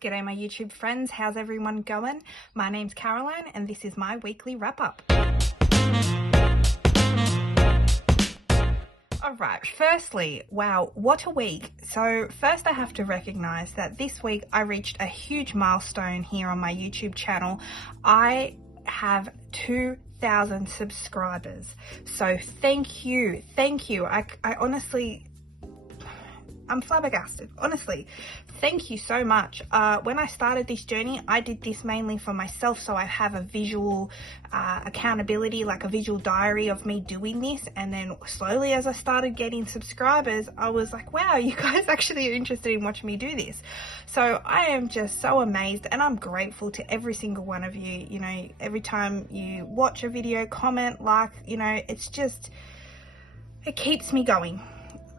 G'day my YouTube friends, how's everyone going? My name's Caroline and this is my weekly wrap up. Alright, firstly, wow, what a week. So first I have to recognize that this week I reached a huge milestone here on my YouTube channel. I have 2,000 subscribers. So thank you. I honestly, I'm flabbergasted, honestly. Thank you so much. When I started this journey, I did this mainly for myself, so I have a visual accountability, like a visual diary of me doing this. And then slowly as I started getting subscribers, I was like, wow, you guys actually are interested in watching me do this. So I am just so amazed, and I'm grateful to every single one of you. You know, every time you watch a video, comment, like, you know, it's just, it keeps me going.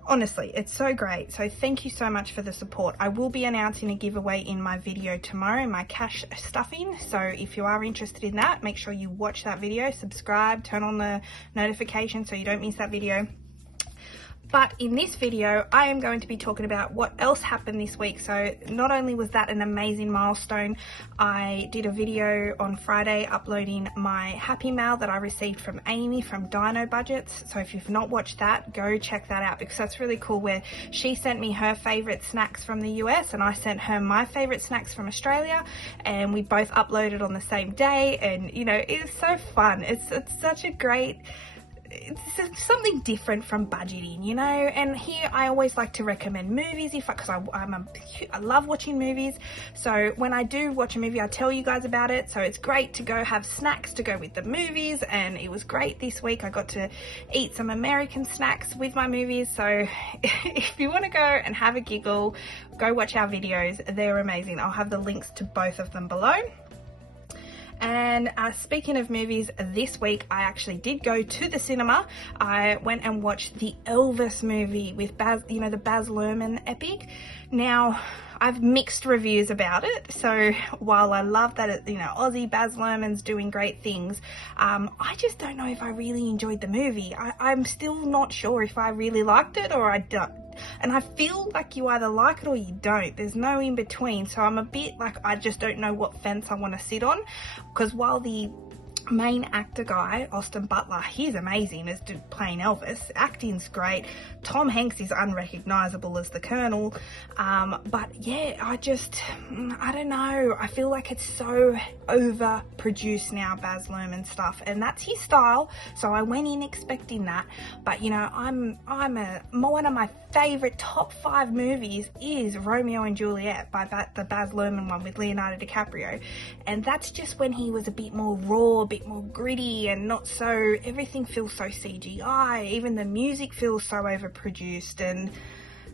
Honestly, it's so great. So thank you so much for the support. I will be announcing a giveaway in my video tomorrow, my cash stuffing. So if you are interested in that, make sure you watch that video, subscribe, turn on the notification so you don't miss that video. But in this video, I am going to be talking about what else happened this week. So not only was that an amazing milestone, I did a video on Friday uploading my Happy Mail that I received from Amy from Dino Budgets. So if you've not watched that, go check that out, because that's really cool, where she sent me her favorite snacks from the US and I sent her my favorite snacks from Australia, and we both uploaded on the same day. And you know, it's so fun. It's such a great, it's something different from budgeting, you know. And here I always like to recommend movies because I love watching movies. So when I do watch a movie, I tell you guys about it. So it's great to go have snacks to go with the movies, and it was great this week. I got to eat some American snacks with my movies. So if you want to go and have a giggle, go watch our videos. They're amazing. I'll have the links to both of them below. And speaking of movies, this week I actually did go to the cinema. I went and watched the Elvis movie with Baz, you know, the Baz Luhrmann epic. Now, I've mixed reviews about it. So while I love that, you know, Aussie Baz Luhrmann's doing great things, I just don't know if I really enjoyed the movie. I'm still not sure if I really liked it or I don't. And I feel like you either like it or you don't. There's no in between. So I'm a bit like, I just don't know what fence I want to sit on. Because while the main actor guy, Austin Butler, he's amazing as playing Elvis. Acting's great. Tom Hanks is unrecognizable as the Colonel. But yeah, I don't know. I feel like it's so overproduced now, Baz Luhrmann stuff, and that's his style. So I went in expecting that. But you know, one of my favorite top 5 movies is Romeo and Juliet by the Baz Luhrmann one with Leonardo DiCaprio, and that's just when he was a bit more raw, a bit more gritty, and not so, everything feels so CGI, even the music feels so overproduced. And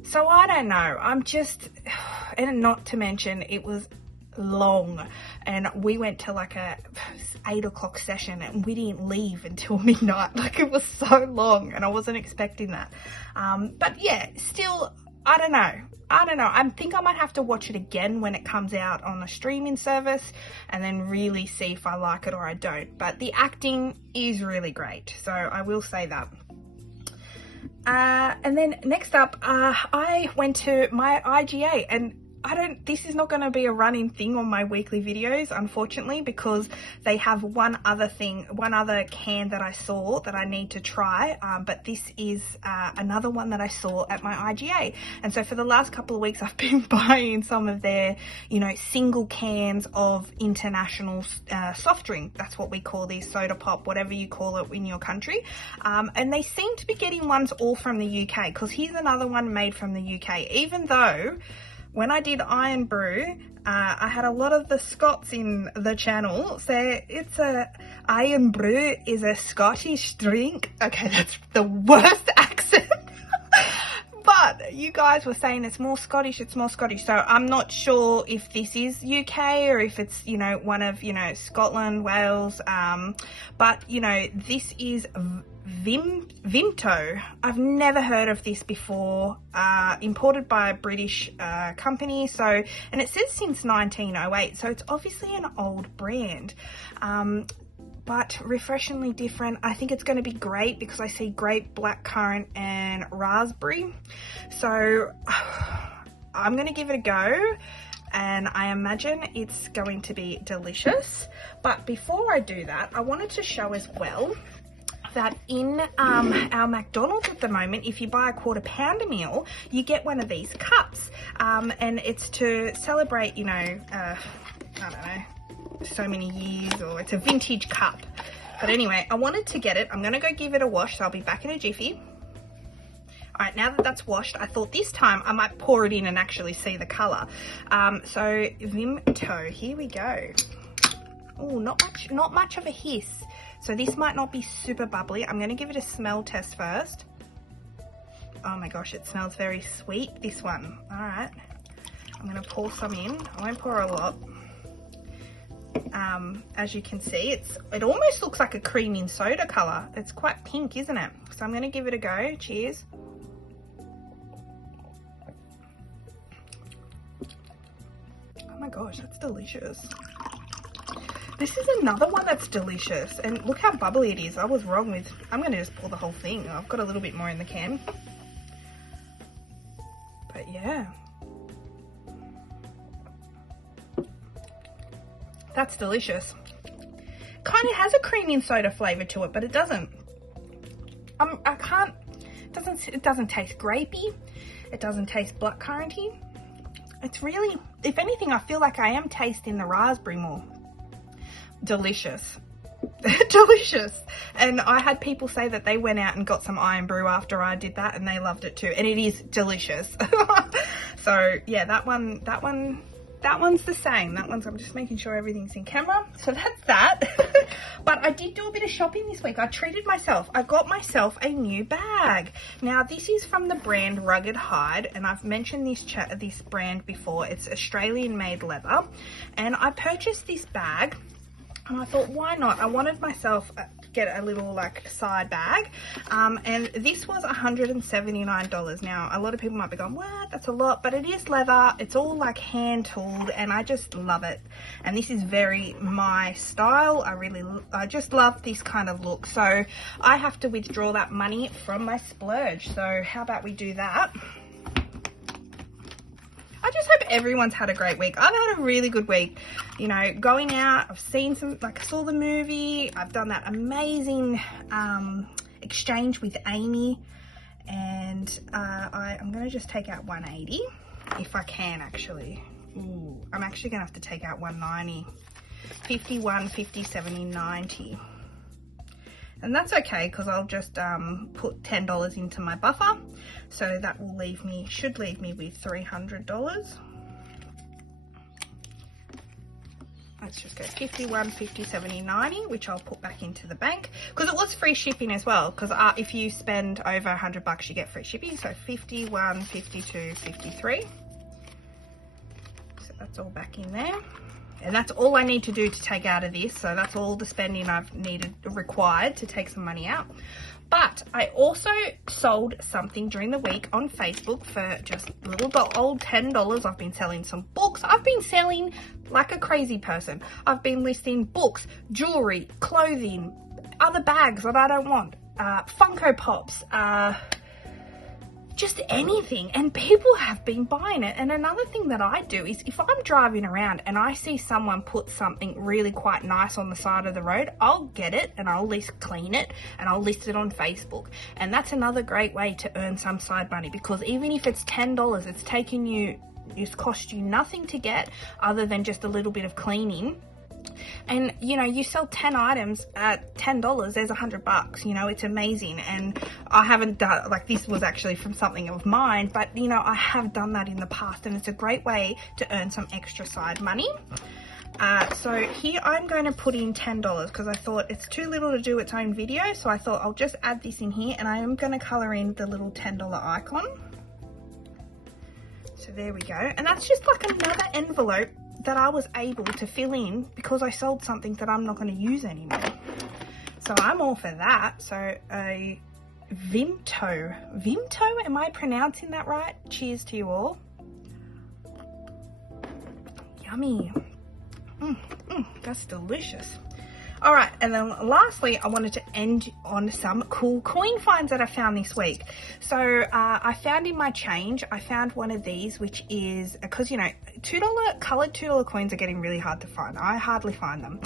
so I don't know, and not to mention it was long, and we went to like a 8 o'clock session and we didn't leave until midnight. Like, it was so long and I wasn't expecting that. But yeah, still, I don't know. I think I might have to watch it again when it comes out on a streaming service and then really see if I like it or I don't. But the acting is really great, so I will say that. And then next up, I went to my IGA, and this is not going to be a running thing on my weekly videos, unfortunately, because they have one other can that I saw that I need to try. But this is another one that I saw at my IGA. And so for the last couple of weeks, I've been buying some of their, you know, single cans of international soft drink. That's what we call these, soda pop, whatever you call it in your country. And they seem to be getting ones all from the UK, because here's another one made from the UK, even though when I did Iron Brew, I had a lot of the Scots in the channel. So Iron Brew is a Scottish drink. Okay, that's the worst accent. But you guys were saying it's more Scottish. So I'm not sure if this is UK or if it's, you know, one of, you know, Scotland, Wales. But, you know, this is Vimto. I've never heard of this before. Imported by a British company. So, and it says since 1908. So it's obviously an old brand. But refreshingly different. I think it's going to be great because I see grape, blackcurrant and raspberry. So I'm going to give it a go. and I imagine it's going to be delicious. But before I do that, I wanted to show as well that in our McDonald's at the moment, if you buy a £1/4 meal, you get one of these cups, and it's to celebrate, you know, I don't know, so many years, or it's a vintage cup. But anyway, I wanted to get it. I'm gonna go give it a wash, so I'll be back in a jiffy. All right, now that that's washed, I thought this time I might pour it in and actually see the color. So Vimto, here we go. Oh, not much of a hiss. So this might not be super bubbly. I'm gonna give it a smell test first. Oh my gosh, it smells very sweet, this one. All right, I'm gonna pour some in. I won't pour a lot. As you can see, it almost looks like a creamy soda color. It's quite pink, isn't it? So I'm gonna give it a go. Cheers. Oh my gosh, that's delicious. This is another one that's delicious, and look how bubbly it is. I was wrong with, I'm gonna just pour the whole thing. I've got a little bit more in the can. But yeah. That's delicious. Kind of has a creamy and soda flavor to it, but it doesn't. It doesn't taste grapey. It doesn't taste blackcurranty. It's really, if anything, I feel like I am tasting the raspberry more. Delicious. Delicious. And I had people say that they went out and got some Iron Brew after I did that, and they loved it too. And it is delicious. So yeah, that one's the same. That one's, I'm just making sure everything's in camera. So that's that. But I did do a bit of shopping this week. I treated myself. I got myself a new bag. Now this is from the brand Rugged Hide, and I've mentioned this brand before. It's Australian made leather, and I purchased this bag. And I thought, why not? I wanted myself get a little like side bag, and this was $179. Now a lot of people might be going, what, that's a lot, but it is leather. It's all like hand tooled, and I just love it. And this is very my style. I just love this kind of look. So I have to withdraw that money from my splurge. So how about we do that? I just hope everyone's had a great week. I've had a really good week, you know, going out. I've seen some, like I saw the movie. I've done that amazing exchange with Amy, and I'm going to just take out 180 if I can actually. Ooh, I'm actually going to have to take out 190, 51, 50, 70, 90. And that's okay, because I'll just put $10 into my buffer, so that will should leave me with $300. Let's just go 51, 50, 70, 90, which I'll put back into the bank, because it was free shipping as well, because if you spend over $100 you get free shipping. So 51, 52, 53. So that's all back in there. And that's all I need to do to take out of this. So that's all the spending I've required to take some money out. But I also sold something during the week on Facebook for just little old $10. I've been selling some books. I've been selling like a crazy person. I've been listing books, jewelry, clothing, other bags that I don't want, Funko Pops, just anything, and people have been buying it. And another thing that I do is if I'm driving around and I see someone put something really quite nice on the side of the road, I'll get it and I'll at least clean it and I'll list it on Facebook. And that's another great way to earn some side money, because even if it's $10, it's cost you nothing to get other than just a little bit of cleaning. And you know, you sell 10 items at $10, there's $100. You know, it's amazing. And I haven't done, like, this was actually from something of mine, but you know, I have done that in the past, and it's a great way to earn some extra side money. So here I'm going to put in $10, because I thought it's too little to do its own video, so I thought I'll just add this in here, and I am going to color in the little $10 icon. So there we go. And that's just like another envelope that I was able to fill in because I sold something that I'm not going to use anymore. So I'm all for that. So a Vimto, am I pronouncing that right? Cheers to you all. Yummy. That's delicious. All right, and then lastly, I wanted to end on some cool coin finds that I found this week. So I found in my change, I found one of these, which is, because you know, colored $2 coins are getting really hard to find. I hardly find them.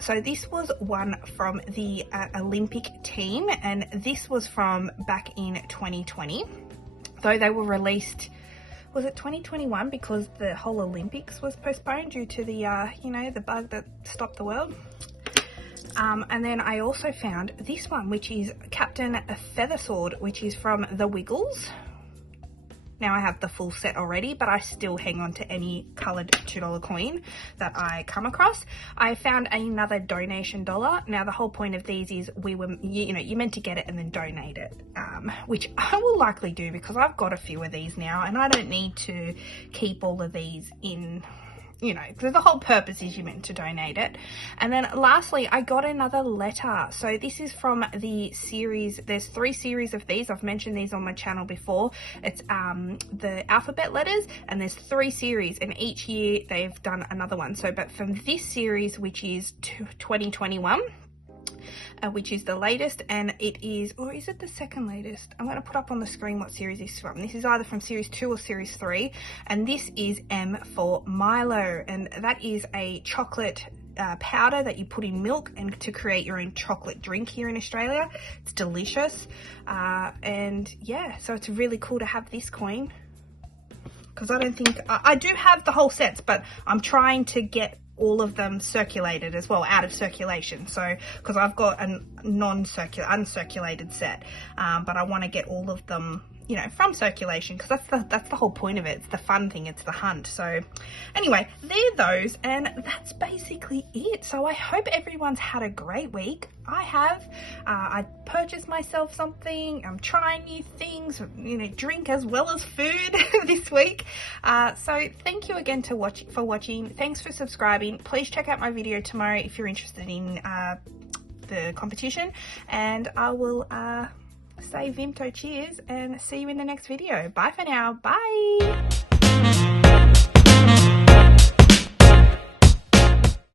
So this was one from the Olympic team, and this was from back in 2020, though they were released, was it 2021, because the whole Olympics was postponed due to the, you know, the bug that stopped the world. And then I also found this one, which is Captain Feathersword, which is from the Wiggles. Now I have the full set already, but I still hang on to any colored $2 coin that I come across. I found another donation dollar. Now the whole point of these is you're meant to get it and then donate it, which I will likely do because I've got a few of these now and I don't need to keep all of these in, you know, because the whole purpose is you're meant to donate it. And then lastly, I got another letter. So this is from the series. There's 3 series of these. I've mentioned these on my channel before. It's the alphabet letters, and there's 3 series, and each year they've done another one. So, but from this series, which is 2021, which is the latest, and it is, or is it the second latest? I'm going to put up on the screen what series this is from. This is either from series 2 or series 3, and this is M for Milo, and that is a chocolate powder that you put in milk and to create your own chocolate drink here in Australia. It's delicious, and yeah, so it's really cool to have this coin, because I don't think, I do have the whole sets, but I'm trying to get all of them circulated as well, out of circulation. So, because I've got a uncirculated set, but I want to get all of them, you know, from circulation, because that's the whole point of it. It's the fun thing, it's the hunt. So anyway, they're those, and that's basically it. So I hope everyone's had a great week. I have. I purchased myself something. I'm trying new things, you know, drink as well as food this week. So thank you again for watching. Thanks for subscribing. Please check out my video tomorrow if you're interested in the competition, and I will say Vimto cheers and see you in the next video. Bye for now. Bye.